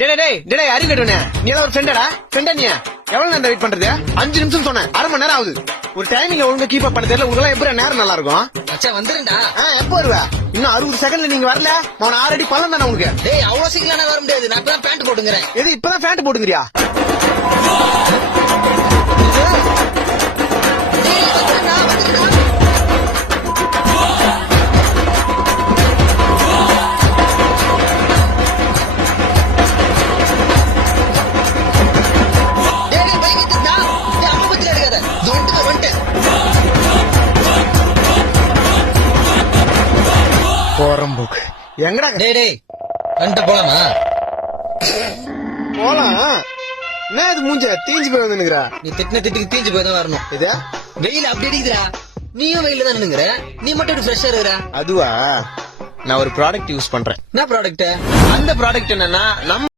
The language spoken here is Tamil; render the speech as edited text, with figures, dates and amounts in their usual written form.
டேய் அறிவு கட்டுவனே, நீ எல்லாம் ஒரு ஃப்ரெண்டா? ஃப்ரெண்டா நீ? எவ்வளவு நேரம் வெயிட் பண்றது? 5 நிமிஷம் சொன்னேன், அரை மணி நேரம் ஆகுது. ஒரு டைமிங்ல ஒழுங்கா கீப் அப் பண்ண தெரியல. உங்களுக்கு எப்படி நேரம் நல்லா இருக்கும்? மச்சான் வந்துருண்டா. எப்போ வருவ? இன்னும் 60 செகண்ட்ல நீங்க வரல, நான் 6 அடி பள்ளம் தானே உனக்கு. டேய் அவ்வளவு சீக்கிரம் வர முடியாது, நான் இப்பதான் பேண்ட் போட்டுங்கிறேன். எது இப்பதான் பேண்ட் போட்டுக்கிறியா? போறம்போக்கு எங்கடா? டேய் வந்துட்டு போலாமா? போலாம். என்ன இது மூஞ்ச தீஞ்சு போய் வந்துருக்குறா? நீ திட்டின திட்டுக்கு தீஞ்சு போய் தான் வரணும். இதா வெயில் அப்படி அடிக்குதுடா, நீயும் வெயில தான் நின்னுங்கிற, நீ மட்டும் ஃப்ரெஷ்ஷா இருக்கிற. அதுவா, நான் ஒரு ப்ராடக்ட் யூஸ் பண்றேன். என்ன ப்ராடக்ட்? அந்த ப்ராடக்ட் என்னன்னா, நம்ம